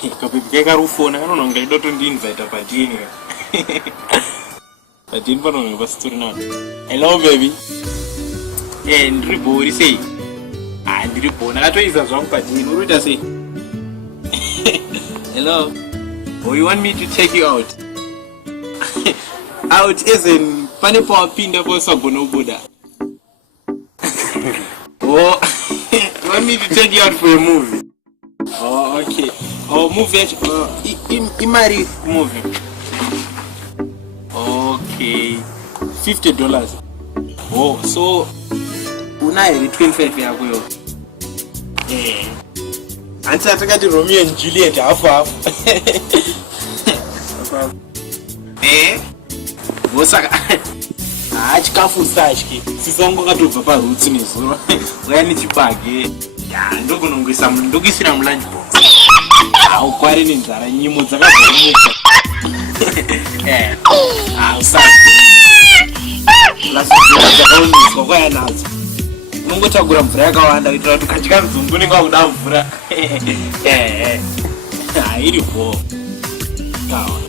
Kapipi karufona kanononga idoto ndinvite patini. Patini panonga pastori now. Hello baby. Ndiri bori sei. Ndiri bona katoiza zvangu patini. Uruita sei? Hello. Oh, you want me to take you out? Out as in pane pawapinda posagona kubuda. Oh, you want me to take you out for a movie? Oh, okay. Oh, movie. Imari movie. Okay. $50. Oh, so unayo 25 yako yo. Anti atakati Romeo and Juliet half. Vosaka. Chikafu sashki. Sisongo katobva parutsi nezuva. Uyani chipage. Ndokunongisa ndokisira mulunch box. Ukwari nenzara nyimo dzakazoromuka. Usati. Lasizira dzakauniswa kwaya nadzo. Unongotagura mvura yakawanda kuitira kuti ukadya nzungu unenge wakuda mvura. Iripo. Kawa.